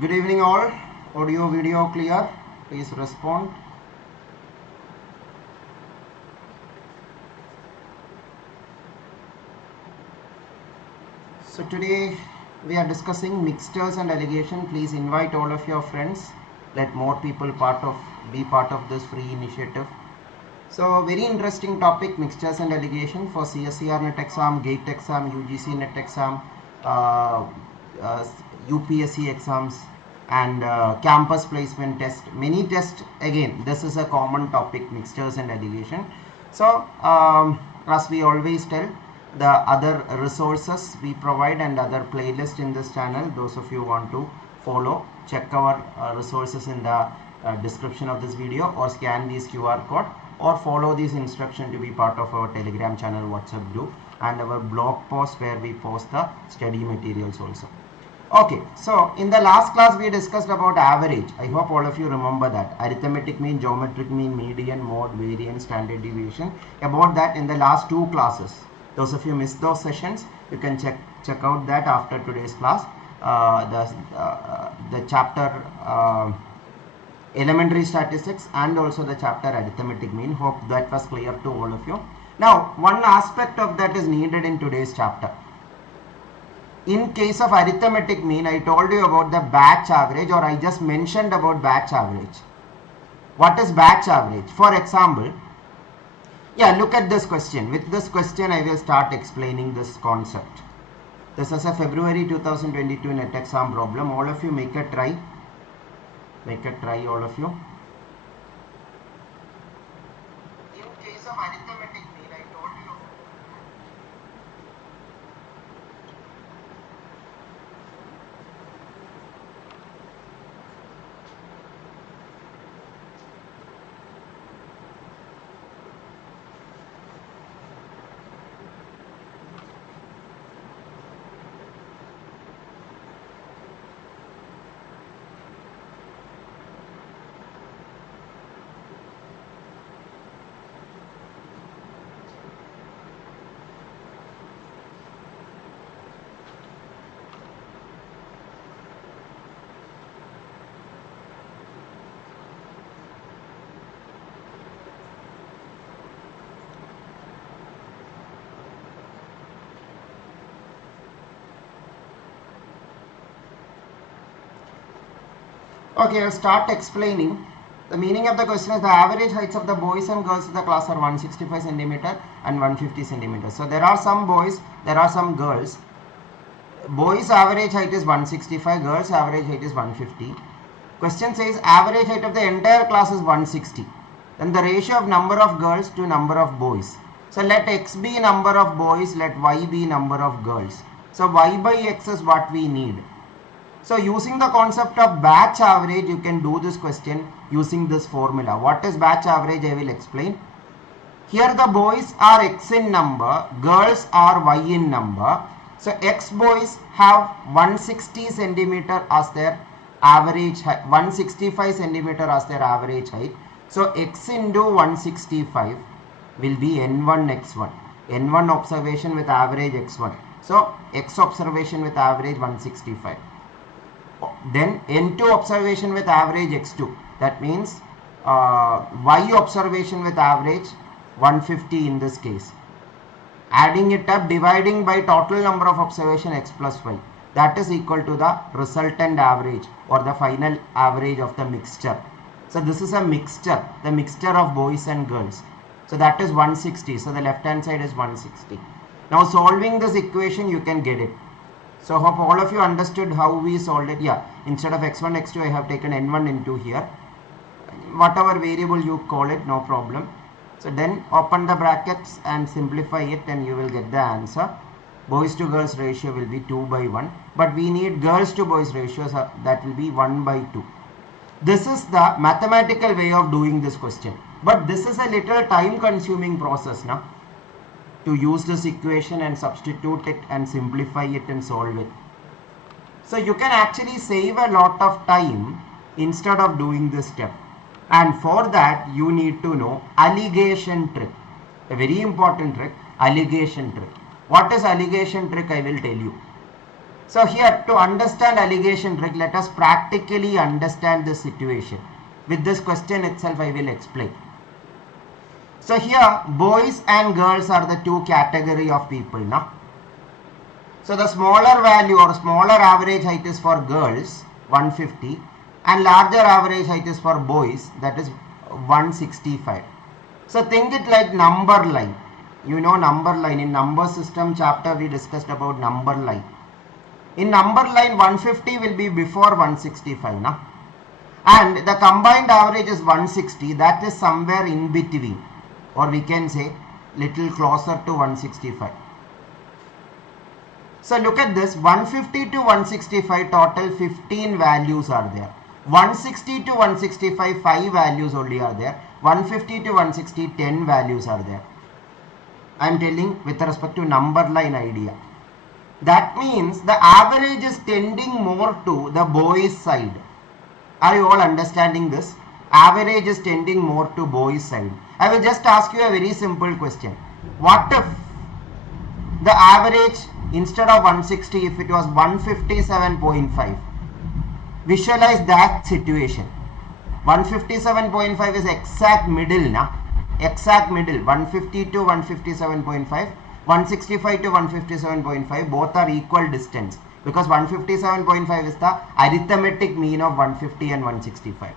Good evening all. Audio video clear. Please respond. So today we are discussing mixtures and allegation. Please invite all of your friends. Let more people be part of this free initiative. So very interesting topic, mixtures and allegation for CSIR-NET exam, GATE exam, UGC NET exam, UPSC exams and campus placement test. Many tests, again this is a common topic, mixtures and allegation. So as we always tell, the other resources we provide and other playlist in this channel, those of you who want to follow, check our resources in the description of this video, or scan this QR code, or follow this instruction to be part of our Telegram channel, WhatsApp group, and our blog post where we post the study materials also. Okay, so in the last class we discussed about average. I hope all of you remember that. Arithmetic mean, geometric mean, median, mode, variance, standard deviation. About that in the last two classes. Those of you missed those sessions, you can check out that after today's class. The chapter elementary statistics and also the chapter arithmetic mean. Hope that was clear to all of you. Now, one aspect of that is needed in today's chapter. In case of arithmetic mean, I told you about the batch average, or I just mentioned about batch average. What is batch average? For example, yeah, look at this question. With this question, I will start explaining this concept. This is a February 2022 NET exam problem. All of you make a try. Make a try, all of you. In case of arithmetic mean, I told you. Okay, I'll start explaining. The meaning of the question is the average heights of the boys and girls in the class are 165 centimeter and 150 centimeters. So there are some boys, there are some girls. Boys average height is 165, girls average height is 150. Question says average height of the entire class is 160. Then the ratio of number of girls to number of boys. So let x be number of boys, let y be number of girls. So y by x is what we need. So using the concept of batch average, you can do this question using this formula. What is batch average? I will explain. Here the boys are x in number, girls are y in number. So x boys have 160 centimeter as their average height, 165 centimeter as their average height. So x into 165 will be n1 x1. n1 observation with average x1. So x observation with average 165. Then n2 observation with average x2. That means y observation with average 150 in this case. Adding it up, dividing by total number of observation x plus y. That is equal to the resultant average or the final average of the mixture. So this is a mixture, the mixture of boys and girls. So that is 160. So the left hand side is 160. Now solving this equation, you can get it. So hope all of you understood how we solved it. Yeah, instead of x1, x2, I have taken n1, n2 here. Whatever variable you call it, no problem. So then open the brackets and simplify it and you will get the answer. Boys to girls ratio will be 2 by 1. But we need girls to boys ratio, so that will be 1 by 2. This is the mathematical way of doing this question. But this is a little time consuming process now. To use this equation and substitute it and simplify it and solve it. So you can actually save a lot of time instead of doing this step. And for that you need to know allegation trick. A very important trick, allegation trick. What is allegation trick? I will tell you. So here, to understand alligation trick, let us practically understand this situation. With this question itself, I will explain. So here, boys and girls are the two category of people now. So the smaller value or smaller average height is for girls, 150, and larger average height is for boys, that is 165. So think it like number line. You know number line. In number system chapter we discussed about number line. In number line 150 will be before 165 now. And the combined average is 160, that is somewhere in between, or we can say little closer to 165. So look at this, 150 to 165 total 15 values are there. 160 to 165 5 values only are there. 150 to 160 10 values are there. I am telling with respect to number line idea. That means the average is tending more to the boys side. Are you all understanding this? Average is tending more to boys side. I will just ask you a very simple question. What if the average instead of 160, if it was 157.5? Visualize that situation. 157.5 is exact middle na? Exact middle. 150 to 157.5, 165 to 157.5, both are equal distance, because 157.5 is the arithmetic mean of 150 and 165.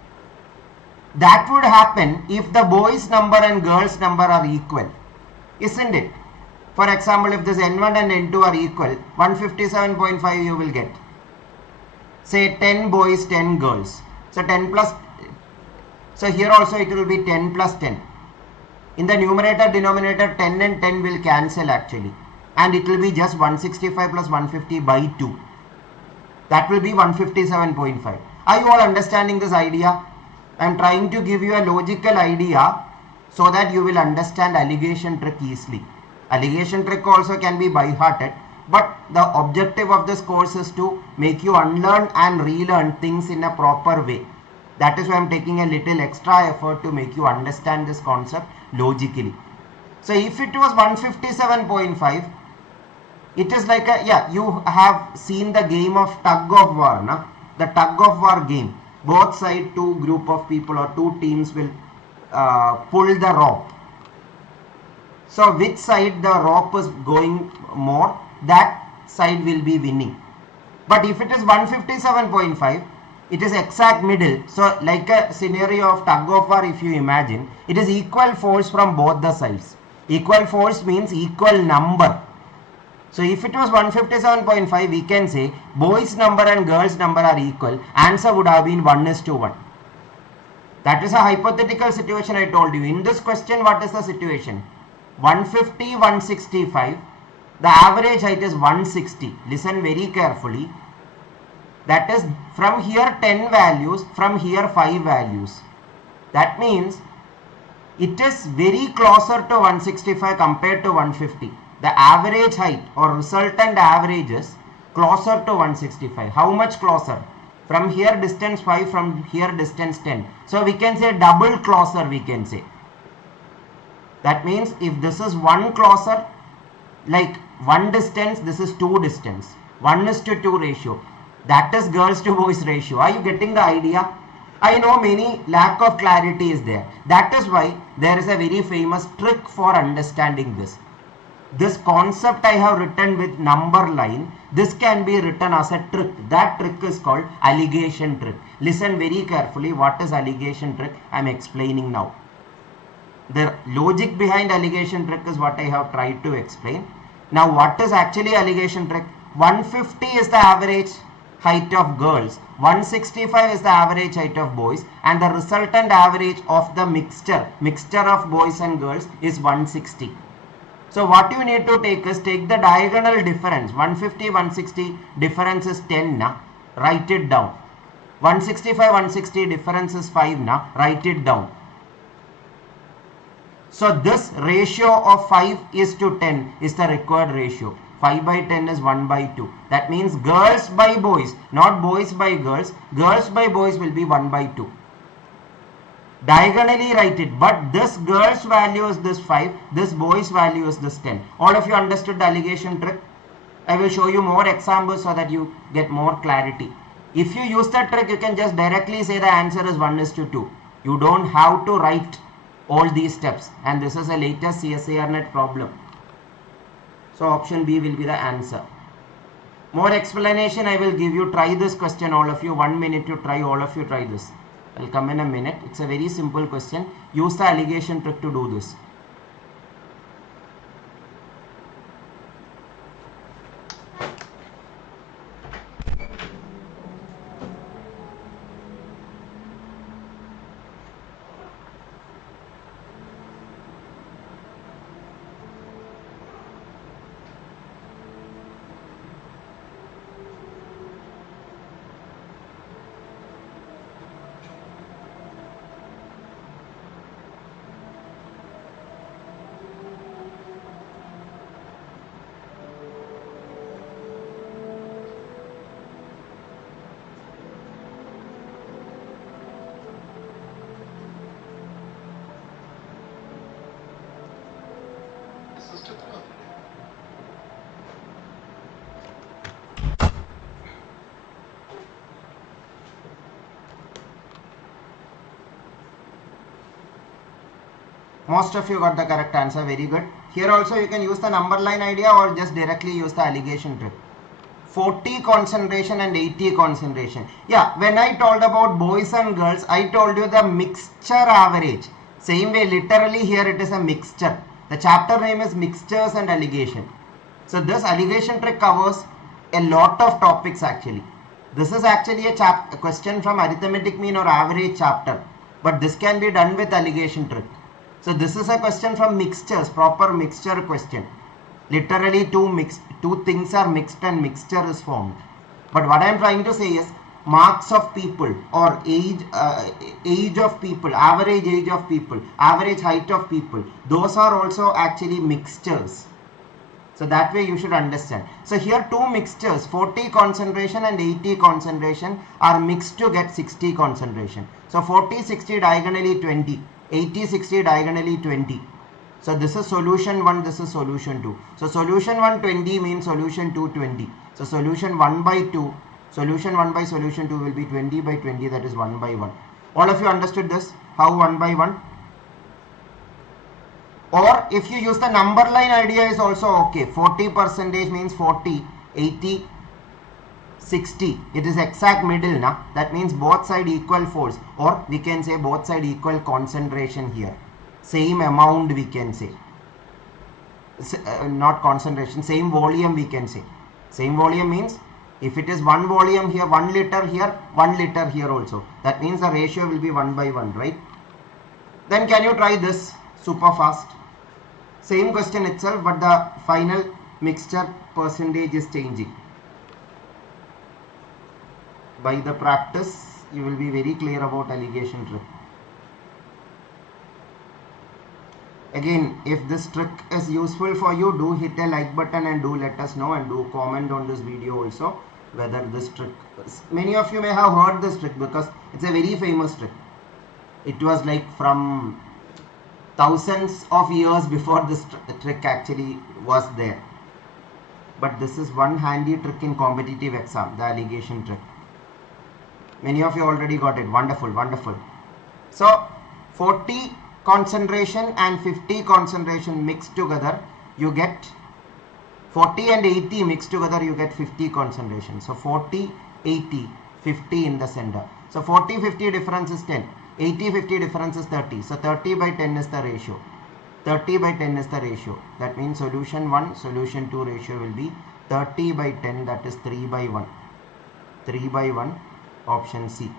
That would happen if the boys number and girls number are equal, isn't it? For example, if this N1 and N2 are equal, 157.5 you will get. Say 10 boys, 10 girls. So 10 plus, so here also it will be 10 plus 10. In the numerator, denominator, 10 and 10 will cancel actually. And it will be just 165 plus 150 by 2. That will be 157.5. Are you all understanding this idea? I am trying to give you a logical idea so that you will understand alligation trick easily. Alligation trick also can be by-hearted, but the objective of this course is to make you unlearn and relearn things in a proper way. That is why I am taking a little extra effort to make you understand this concept logically. So if it was 157.5, it is like a, yeah, you have seen the game of tug of war, na? The tug of war game. Both side, two group of people or two teams will pull the rope. So which side the rope is going more, that side will be winning. But if it is 157.5, it is exact middle. So like a scenario of tug of war, if you imagine, it is equal force from both the sides. Equal force means equal number. So if it was 157.5, we can say boys number and girls number are equal. Answer would have been 1:1. That is a hypothetical situation I told you. In this question, what is the situation? 150, 165. The average height is 160. Listen very carefully. That is from here 10 values, from here 5 values. That means it is very closer to 165 compared to 150. The average height or resultant average is closer to 165. How much closer? From here distance 5, from here distance 10. So we can say double closer, we can say. That means if this is 1 closer, like 1 distance, this is 2 distance. 1:2 ratio. That is girls to boys ratio. Are you getting the idea? I know many lack of clarity is there. That is why there is a very famous trick for understanding this. This concept I have written with number line. This can be written as a trick. That trick is called alligation trick. Listen very carefully. What is alligation trick? I am explaining now. The logic behind alligation trick is what I have tried to explain. Now what is actually alligation trick? 150 is the average height of girls, 165 is the average height of boys, and the resultant average of the mixture of boys and girls is 160. So what you need to take is take the diagonal difference. 150, 160 difference is 10 na, write it down. 165, 160 difference is 5 na, write it down. So this ratio of 5 is to 10 is the required ratio. 5 by 10 is 1 by 2. That means girls by boys, not boys by girls. Girls by boys will be 1 by 2. Diagonally write it, but this girl's value is this 5, this boy's value is this 10. All of you understood the alligation trick? I will show you more examples so that you get more clarity. If you use that trick, you can just directly say the answer is 1:2. You don't have to write all these steps, and this is a latest CSIR-NET problem. So option B will be the answer. More explanation I will give you. Try this question, all of you. 1 minute to try. All of you try this. I'll come in a minute. It's a very simple question. Use the alligation trick to do this. Most of you got the correct answer. Very good. Here also you can use the number line idea or just directly use the alligation trick. 40 concentration and 80 concentration. Yeah, when I told about boys and girls, I told you the mixture average. Same way, literally here it is a mixture. The chapter name is Mixtures and Alligation. So this alligation trick covers a lot of topics actually. This is actually a question from arithmetic mean or average chapter. But this can be done with alligation trick. So this is a question from mixtures, proper mixture question. Literally two things are mixed and mixture is formed. But what I am trying to say is marks of people or age of people, average age of people, average height of people. Those are also actually mixtures. So that way you should understand. So here two mixtures, 40 concentration and 80 concentration are mixed to get 60 concentration. So 40, 60 diagonally 20. 80, 60 diagonally 20. So this is solution 1, this is solution 2. So solution 1 20 means solution 2 20. So solution 1 by 2, solution 1 by solution 2 will be 20 by 20, that is 1 by 1. All of you understood this? How 1 by 1? Or if you use the number line idea is also okay. 40% means 40, 80, 60. It is exact middle na. That means both side equal force, or we can say both side equal concentration here. Same amount we can say. Not concentration, same volume we can say. Same volume means if it is one volume here, 1 liter here, 1 liter here also. That means the ratio will be 1 by 1, right? Then can you try this super fast? Same question itself, but the final mixture percentage is changing. By the practice, you will be very clear about alligation trick. Again, if this trick is useful for you, do hit a like button and do let us know, and do comment on this video also whether this trick. Many of you may have heard this trick because it's a very famous trick. It was like from thousands of years before this trick actually was there. But this is one handy trick in competitive exam, the alligation trick. Many of you already got it. Wonderful, wonderful. So 40 concentration and 50 concentration mixed together, you get 40 and 80 mixed together, you get 50 concentration. So 40, 80, 50 in the center. So 40, 50 difference is 10. 80, 50 difference is 30. So 30 by 10 is the ratio. 30 by 10 is the ratio. That means solution 1, solution 2 ratio will be 30 by 10, that is 3 by 1. 3 by 1. Option C.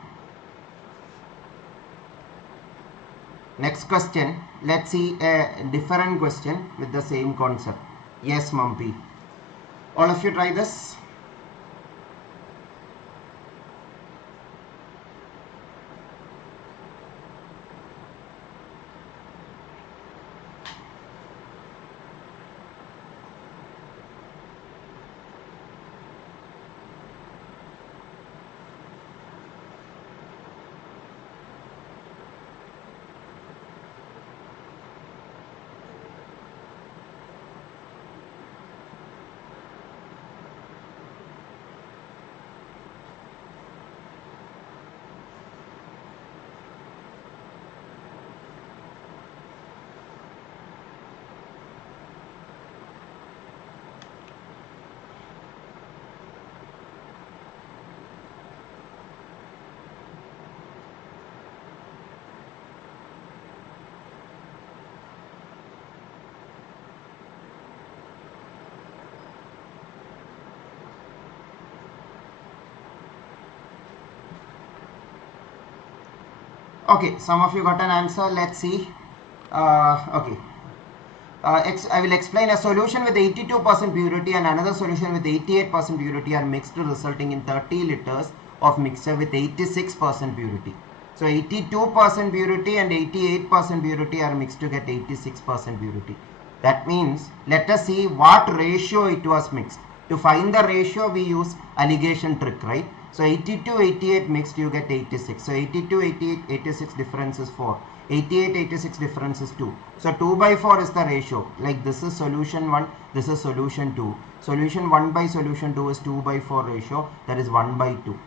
Next question, let's see a different question with the same concept. Yes, Mumpy. All of you try this. Okay, some of you got an answer. Let's see. Okay. I will explain a solution with 82% purity and another solution with 88% purity are mixed, resulting in 30 liters of mixture with 86% purity. So 82% purity and 88% purity are mixed to get 86% purity. That means let us see what ratio it was mixed. To find the ratio we use alligation trick, right? So 82, 88 mixed, you get 86. So 82, 88, 86 difference is 4. 88, 86 difference is 2. So 2 by 4 is the ratio. Like this is solution 1, this is solution 2. Solution 1 by solution 2 is 2 by 4 ratio, that is 1 by 2.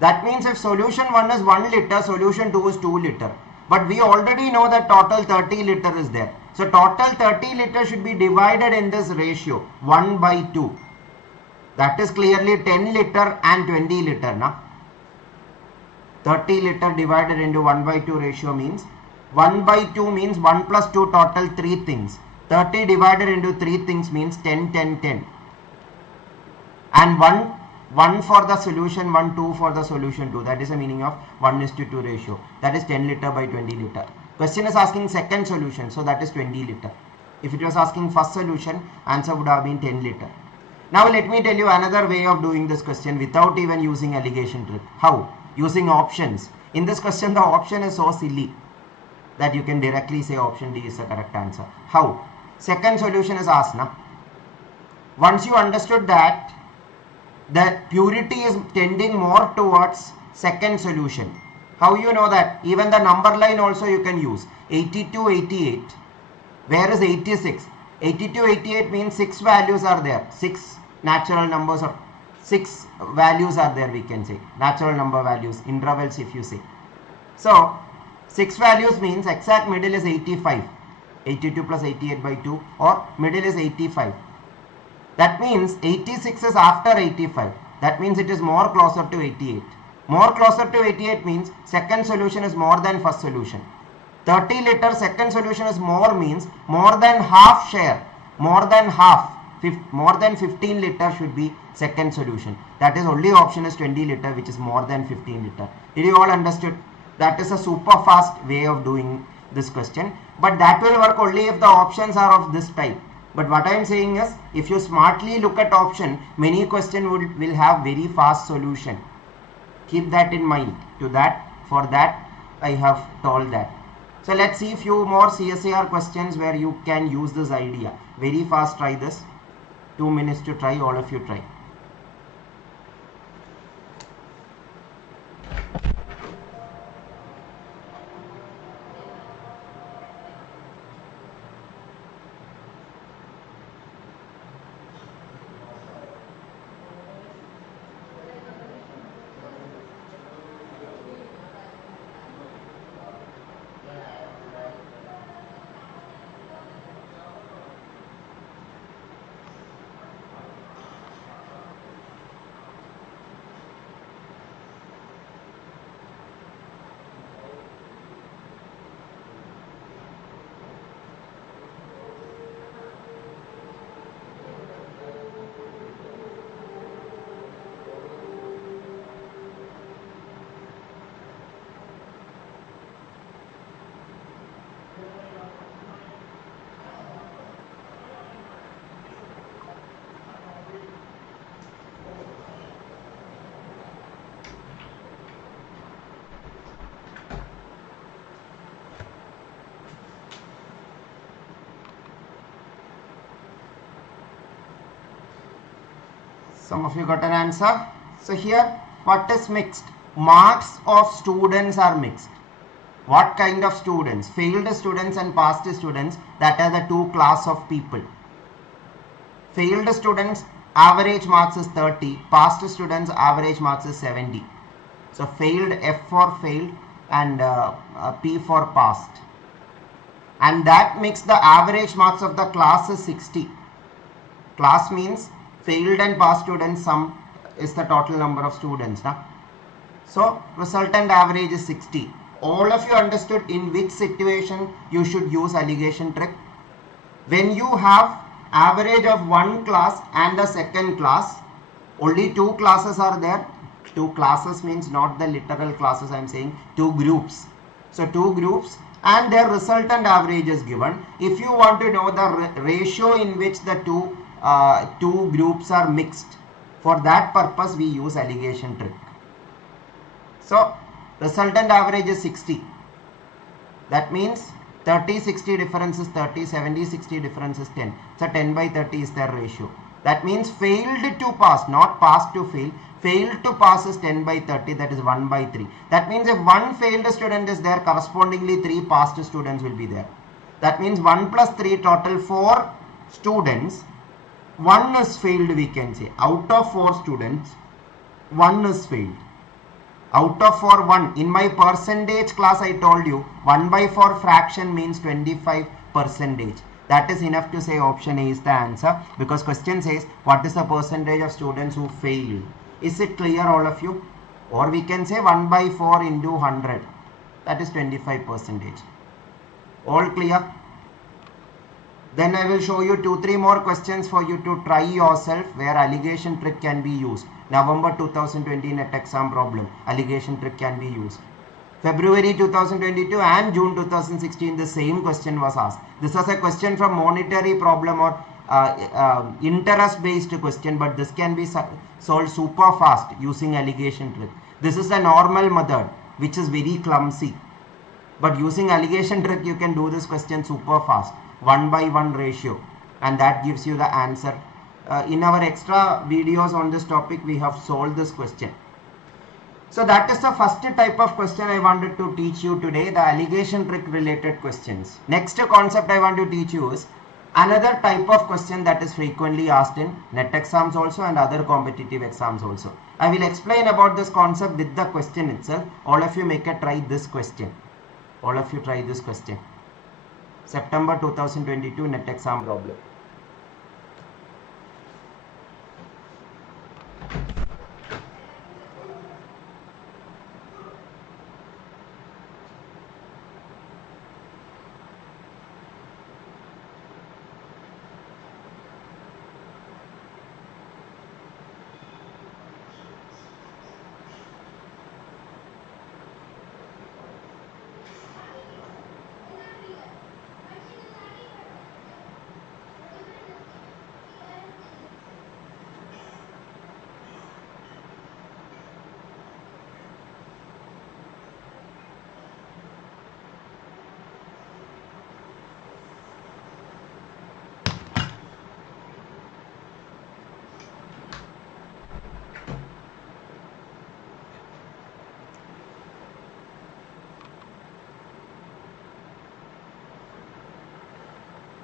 That means if solution 1 is 1 liter, solution 2 is 2 liter. But we already know that total 30 liter is there. So total 30 liter should be divided in this ratio 1 by 2. That is clearly 10 liter and 20 liter. Na? 30 liter divided into 1 by 2 ratio means 1 by 2 means 1 plus 2 total 3 things. 30 divided into 3 things means 10, 10, 10. And 1 for the solution 1, 2 for the solution 2. That is the meaning of 1:2 ratio. That is 10 liter by 20 liter. Question is asking second solution, so that is 20 liter. If it was asking first solution, answer would have been 10 liter. Now let me tell you another way of doing this question without even using alligation trick. How? Using options. In this question the option is so silly that you can directly say option D is the correct answer. How? Second solution is asked now. Once you understood that the purity is tending more towards second solution. How you know that? Even the number line also you can use. 82, 88. Where is 86? 82, 88 means 6 values are there. 6 natural numbers or 6 values are there, we can say. Natural number values, intervals if you say. So 6 values means exact middle is 85. 82 plus 88 by 2 or middle is 85. That means 86 is after 85. That means it is more closer to 88. More closer to 88 means second solution is more than first solution. 30 liter second solution is more means more than half share. More than half. More than 15 liter should be second solution. That is only option is 20 liter which is more than 15 liter. Did you all understood? That is a super fast way of doing this question. But that will work only if the options are of this type. But what I am saying is, if you smartly look at option, many questions will have very fast solution. Keep that in mind. For that, I have told that. So let's see a few more CSIR questions where you can use this idea. Very fast, try this. 2 minutes to try, all of you try. Some of you got an answer. So here, what is mixed? Marks of students are mixed. What kind of students? Failed students and passed students, that are the two class of people. Failed students, average marks is 30. Passed students, average marks is 70. So failed, F for failed and P for passed. And that makes the average marks of the class is 60. Class means failed and passed students sum is the total number of students. Huh? So resultant average is 60. All of you understood in which situation you should use alligation trick. When you have average of one class and the second class, only two classes are there, Two classes means not the literal classes, I am saying two groups. So two groups and their resultant average is given. If you want to know the ratio in which the two groups are mixed, for that purpose we use alligation trick. So resultant average is 60. That means 30-60 difference is 30, 70-60 difference is 10. So 10 by 30 is their ratio. That means failed to pass, not pass to fail. Failed to pass is 10 by 30, that is 1 by 3. That means if one failed student is there, correspondingly 3 passed students will be there. That means 1 plus 3, total 4 students. 1 is failed, we can say. Out of 4 students, 1 is failed. Out of 4, 1. In my percentage class, I told you 1 by 4 fraction means 25%. That is enough to say option A is the answer, because question says what is the percentage of students who fail. Is it clear, all of you? Or we can say 1 by 4 into 100. That is 25%. All clear? Then I will show you 2-3 more questions for you to try yourself where alligation trick can be used. November 2020 NET exam problem. Alligation trick can be used. February 2022 and June 2016 the same question was asked. This was a question from monetary problem or interest based question, but this can be solved super fast using alligation trick. This is a normal method which is very clumsy, but using alligation trick you can do this question super fast. 1 by 1 ratio, and that gives you the answer. In our extra videos on this topic we have solved this question. So that is the first type of question I wanted to teach you today, the alligation trick related questions. Next concept I want to teach you is another type of question that is frequently asked in NET exams also and other competitive exams also. I will explain about this concept with the question itself. All of you make a try this question. All of you try this question. September 2022 NET exam problem.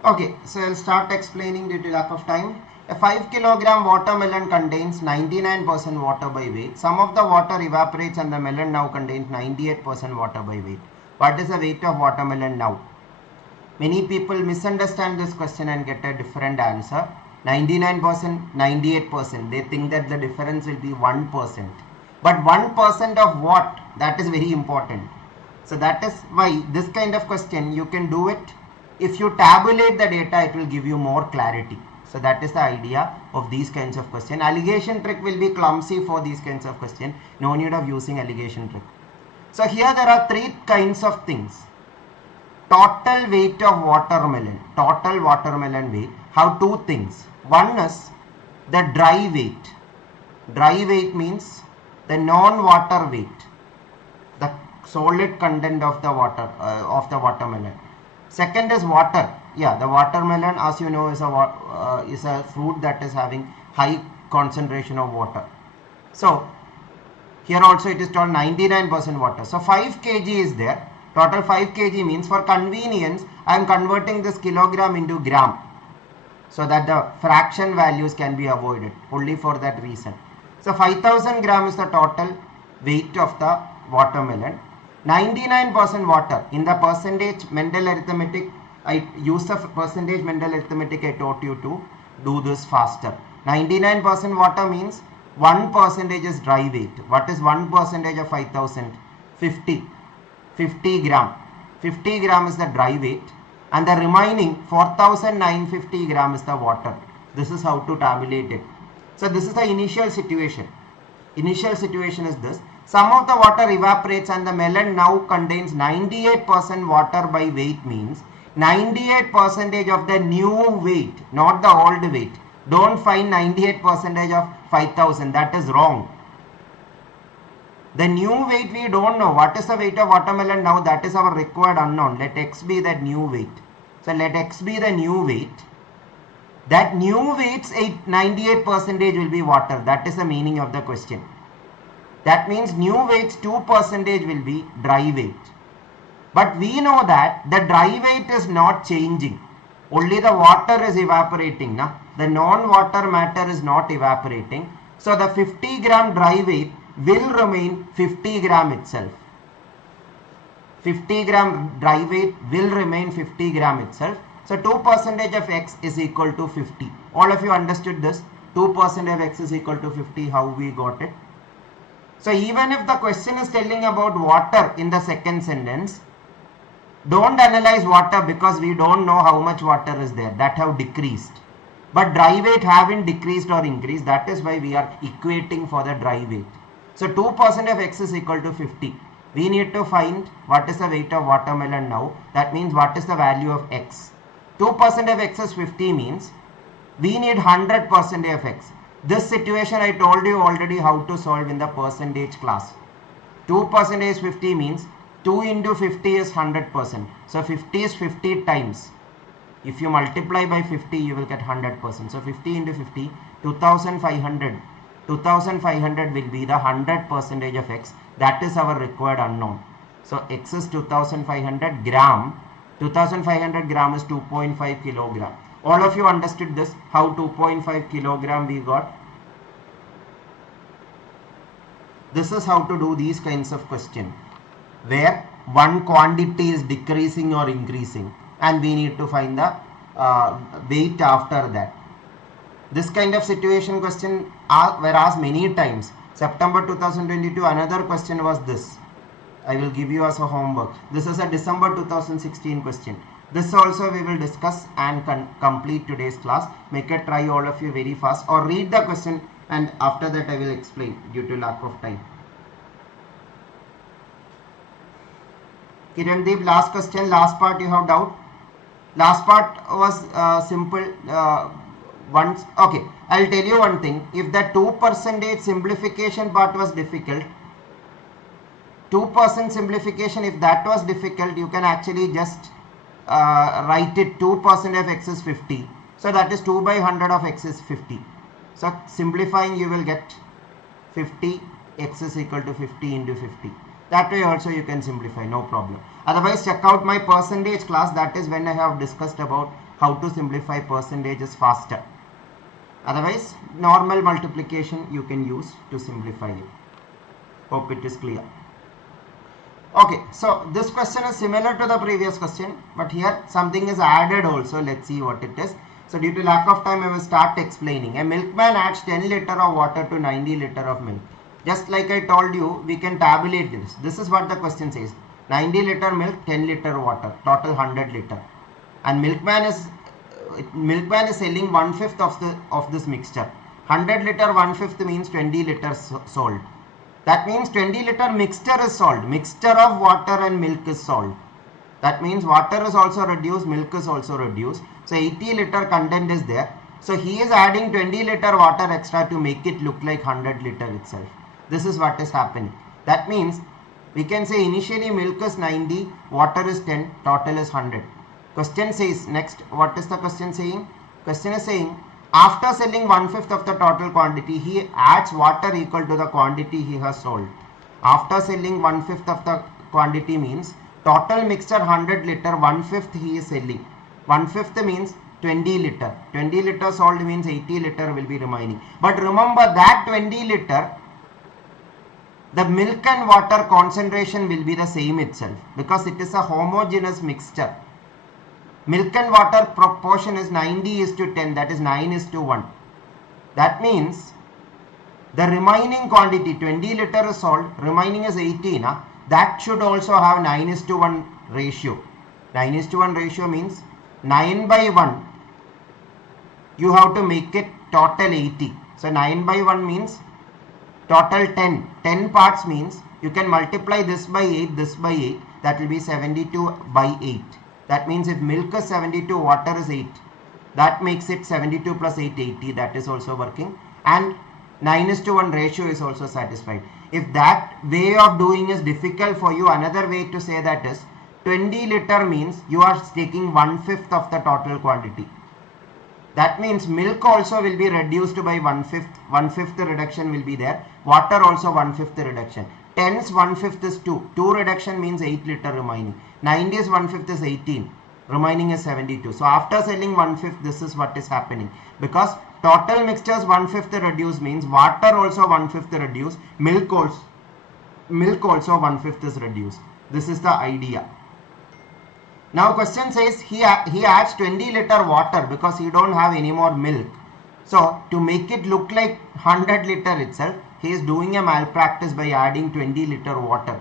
Okay, so I'll start explaining due to lack of time. A 5 kilogram watermelon contains 99% water by weight. Some of the water evaporates and the melon now contains 98% water by weight. What is the weight of watermelon now? Many people misunderstand this question and get a different answer. 99%, 98%. They think that the difference will be 1%. But 1% of what? That is very important. So that is why this kind of question you can do it. If you tabulate the data, it will give you more clarity. So that is the idea of these kinds of questions. Alligation trick will be clumsy for these kinds of questions. No need of using alligation trick. So here there are 3 kinds of things. Total weight of watermelon. Total watermelon weight have 2 things. One is the dry weight. Dry weight means the non-water weight, the solid content of the watermelon. Second is water. Yeah, the watermelon, as you know, is a fruit that is having high concentration of water. So here also it is told 99% water. So 5 kg is there. Total 5 kg means, for convenience I am converting this kilogram into gram, so that the fraction values can be avoided, only for that reason. So 5000 gram is the total weight of the watermelon. 99% water. In the percentage Mendel arithmetic, I use the percentage Mendel arithmetic I taught you to do this faster. 99% water means 1% is dry weight. What is 1% of 5000? 50 gram. 50 gram is the dry weight, and the remaining 4950 gram is the water. This is how to tabulate it. So this is the initial situation. Initial situation is this. Some of the water evaporates and the melon now contains 98% water by weight, means 98% of the new weight, not the old weight. Don't find 98% of 5000. That is wrong. The new weight we don't know. What is the weight of watermelon now? That is our required unknown. Let x be that new weight. So let x be the new weight. That new weight's 98% will be water. That is the meaning of the question. That means new weight's 2% will be dry weight. But we know that the dry weight is not changing. Only the water is evaporating. Na? The non-water matter is not evaporating. So the 50 gram dry weight will remain 50 gram itself. 50 gram dry weight will remain 50 gram itself. So 2% of x is equal to 50. All of you understood this? 2% of x is equal to 50. How we got it? So even if the question is telling about water in the second sentence, don't analyze water because we don't know how much water is there. That have decreased. But dry weight haven't decreased or increased. That is why we are equating for the dry weight. So 2% of x is equal to 50. We need to find what is the weight of watermelon now. That means what is the value of x. 2% of x is 50 means we need 100% of x. This situation I told you already how to solve in the percentage class. 2% is 50 means 2 into 50 is 100%. So 50 is 50 times. If you multiply by 50, you will get 100%. So 50 into 50, 2500. 2500 will be the 100% of x. That is our required unknown. So x is 2500 gram. 2500 gram is 2.5 kilogram. All of you understood this? How 2.5 kilogram we got? This is how to do these kinds of questions, where one quantity is decreasing or increasing and we need to find the weight after that. This kind of situation question were asked many times. September 2022, another question was this. I will give you as a homework. This is a December 2016 question. This also we will discuss and complete today's class. Make a try, all of you, very fast, or read the question and after that I will explain due to lack of time. Kirandeep, last question, last part you have doubt? Last part was simple. Once, okay, I'll tell you one thing. If the 2% simplification part was difficult, 2% simplification, if that was difficult, you can actually just write it 2% of x is 50. So that is 2 by 100 of x is 50. So simplifying, you will get 50, x is equal to 50 into 50. That way also you can simplify, no problem. Otherwise, check out my percentage class. That is when I have discussed about how to simplify percentages faster. Otherwise, normal multiplication you can use to simplify it. Hope it is clear. Okay, so this question is similar to the previous question, but here something is added also. Let's see what it is. So due to lack of time, I will start explaining. A milkman adds 10 liter of water to 90 liter of milk. Just like I told you, we can tabulate this. This is what the question says. 90 liter milk, 10 liter water, total 100 liter. And milkman is selling 1/5 of this mixture. 100 liter 1/5 means 20 liters sold. That means 20 liter mixture is sold. Mixture of water and milk is sold. That means water is also reduced, milk is also reduced. So 80 liter content is there. So he is adding 20 liter water extra to make it look like 100 liter itself. This is what is happening. That means we can say initially milk is 90, water is 10, total is 100. Question says next, what is the question saying? Question is saying after selling 1/5 of the total quantity, he adds water equal to the quantity he has sold. After selling 1/5 of the quantity means total mixture 100 liter, 1/5 he is selling. 1/5 means 20 liter. 20 liter sold means 80 liter will be remaining. But remember that 20 liter, the milk and water concentration will be the same itself because it is a homogeneous mixture. Milk and water proportion is 90:10, that is 9:1. That means the remaining quantity 20 liter is sold, remaining is 80. That should also have 9:1 ratio. 9:1 ratio means 9 by 1. You have to make it total 80. So 9 by 1 means Total 10. 10 parts means you can multiply this by 8, this by 8. That will be 72 by 8. That means if milk is 72, water is 8. That makes it 72 plus 8, 80. That is also working. And 9:1 ratio is also satisfied. If that way of doing is difficult for you, another way to say that is 20 liter means you are taking 1/5 of the total quantity. That means milk also will be reduced by 1/5. 1/5 reduction will be there. Water also 1/5 reduction. 10's 1/5 is 2. 2 reduction means 8 liter remaining. 90's 1/5 is 18. Remaining is 72. So after selling 1/5, this is what is happening. Because total mixtures 1/5 reduce means water also 1/5 reduce. Milk also 1/5 is reduced. This is the idea. Now question says he adds 20 liter water because he don't have any more milk. So to make it look like 100 liter itself, he is doing a malpractice by adding 20 liter water.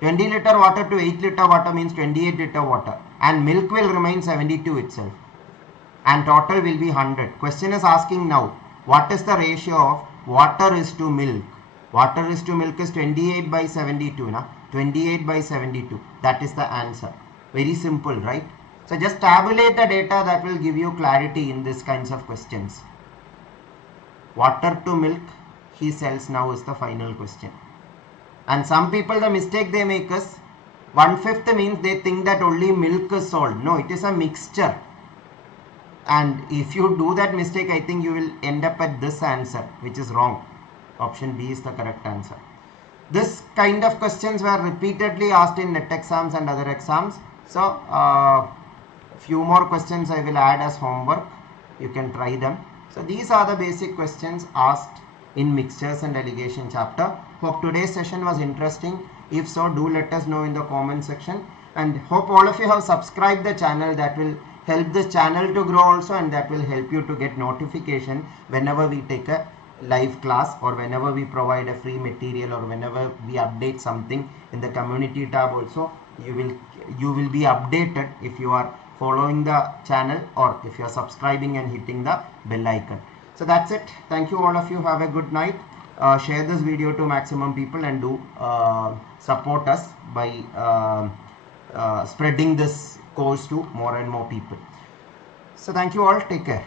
20 liter water to 8 liter water means 28 liter water, and milk will remain 72 itself, and total will be 100. Question is asking now, what is the ratio of water is to milk? Water is to milk is 28 by 72. 28 by 72. That is the answer. Very simple, right? So just tabulate the data, that will give you clarity in these kinds of questions. Water to milk he sells now is the final question. And some people, the mistake they make is 1/5 means they think that only milk is sold. No, it is a mixture. And if you do that mistake, I think you will end up at this answer, which is wrong. Option B is the correct answer. This kind of questions were repeatedly asked in NET exams and other exams. So few more questions I will add as homework. You can try them. So these are the basic questions asked in Mixtures and Alligation chapter. Hope today's session was interesting. If so, do let us know in the comment section. And hope all of you have subscribed the channel. That will help this channel to grow also, and that will help you to get notification whenever we take a live class, or whenever we provide a free material, or whenever we update something in the community tab also. You will be updated if you are following the channel, or if you are subscribing and hitting the bell icon. So that's it. Thank you all of you. Have a good night. Share this video to maximum people, and do support us by spreading this course to more and more people. So thank you all. Take care.